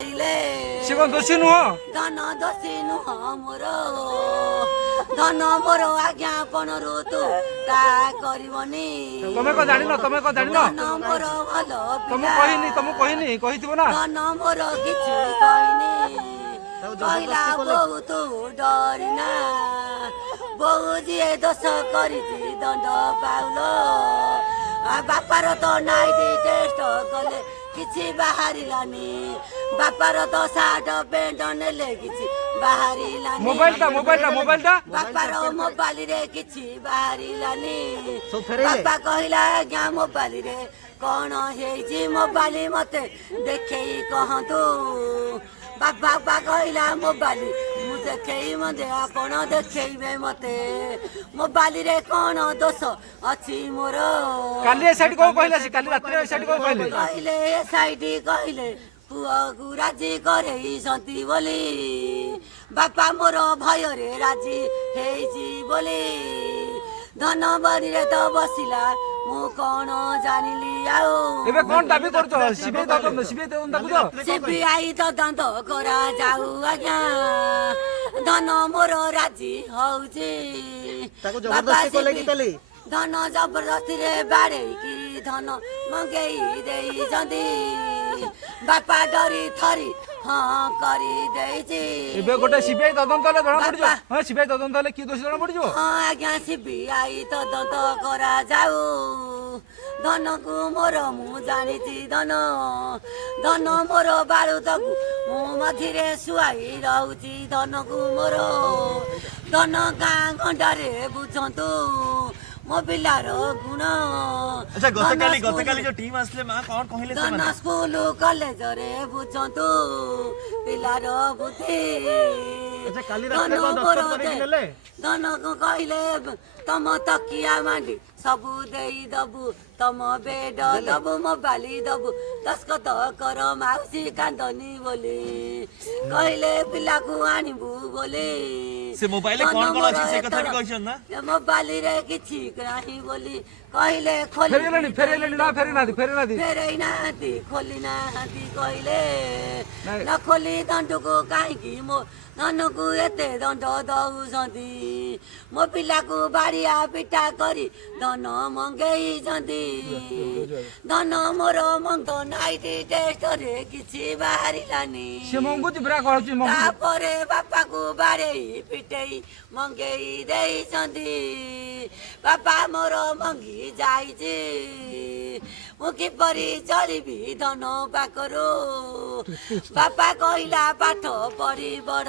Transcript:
से कौन दोषी नुह धन दोषी नुह मोर धन मोर आज्ञापन तू ता करबनी तमे को जानिनो धन मोर भल तुम कहनी कहिथिबो ना धन मोर किछि कहनी कहला बहुत डरिना बहु जी दोष करिछि दंड पाउलो बापार तो नाइट टेस्ट कले किछि बाहरिलानी बापार तो सार्ट पेंट नेले किछि बाहरिलानी मोबाइल ता बापार मोबाइल रे किछि बाहरिलानी बापा कहला आज्ञा मोबाइल रे कौन हेछि मोबाइल मते देखई कहतु बापा कहला मोबाइल मु देखई मते आपण देखइबे मते मोबाइल रे कौन दोष अछि मोर काली साइड को कहला से काली रात रे साइड को कहले कहले साइड कहले पुआ को राजी करे संती बोली बापा मोर भय रे राजी हेछि बोली धन बारी रे तो बसिला मु कौन जानिली आओ एबे कोन दाबी करछो सीबीआई तदंत दाबी सीबीआई तदंत करा जाऊ आज्ञा धन मोर राजी होउची ताको जबरदस्ती कोले कि तले धन जबरदस्ती रे बाड़े की धन मंगेई देई जंदी बापा डरी थरी हाँ करी देइची एबे गोटे सीबीआई तदंत ले जणा पड़जो हां सीबीआई तदंत ले की दोष जणा पड़जो हाँ आज्ञा सीबीआई तदंत करा जाऊ धन को मोर मु जानिची धन मोर बारुदकु मु मझिरे सुआई रहउची धन को मोर धन गाँ गंडारे बुझंतु मो पिलार गुण अच्छा गतकाली जो टीम आसले मां कोन कहिले से धन स्कूल कॉलेज रे बुझंतु पिलार बुद्धि अच्छा काली रात को दस्तखत करे कि नेले धन को कहले तम तकिया मांडी सबू देई दबु तम बेड दबु मोबाइल दबु दस्खत कर माउसी कांदनी बोली कहले पिला को आनिबु बोली से मोबाइल कोन कोन अछि से कथा भी कहछन ना मोबाइल रे किछि नाही बोली कहले खोली फेरेलेनी ना फेरै नाती खोली नाती कहले न खोली दंड को काहे की मो धन को एते दंड दउछंती मो पिला को बारिया पिटा करी धन मंगेई जंती धन मोर मंग नाइट टेस्ट रे किछि बाहरिलानी से मंगुची ब्रा कहछि मंगु तापरे बापा को बारेई पिटेई मंगेई देई जंती बापा मोर मंगी जाइछि मु किपरि चलिबी धन पाखरो बापा कहला पाठ पढी बड़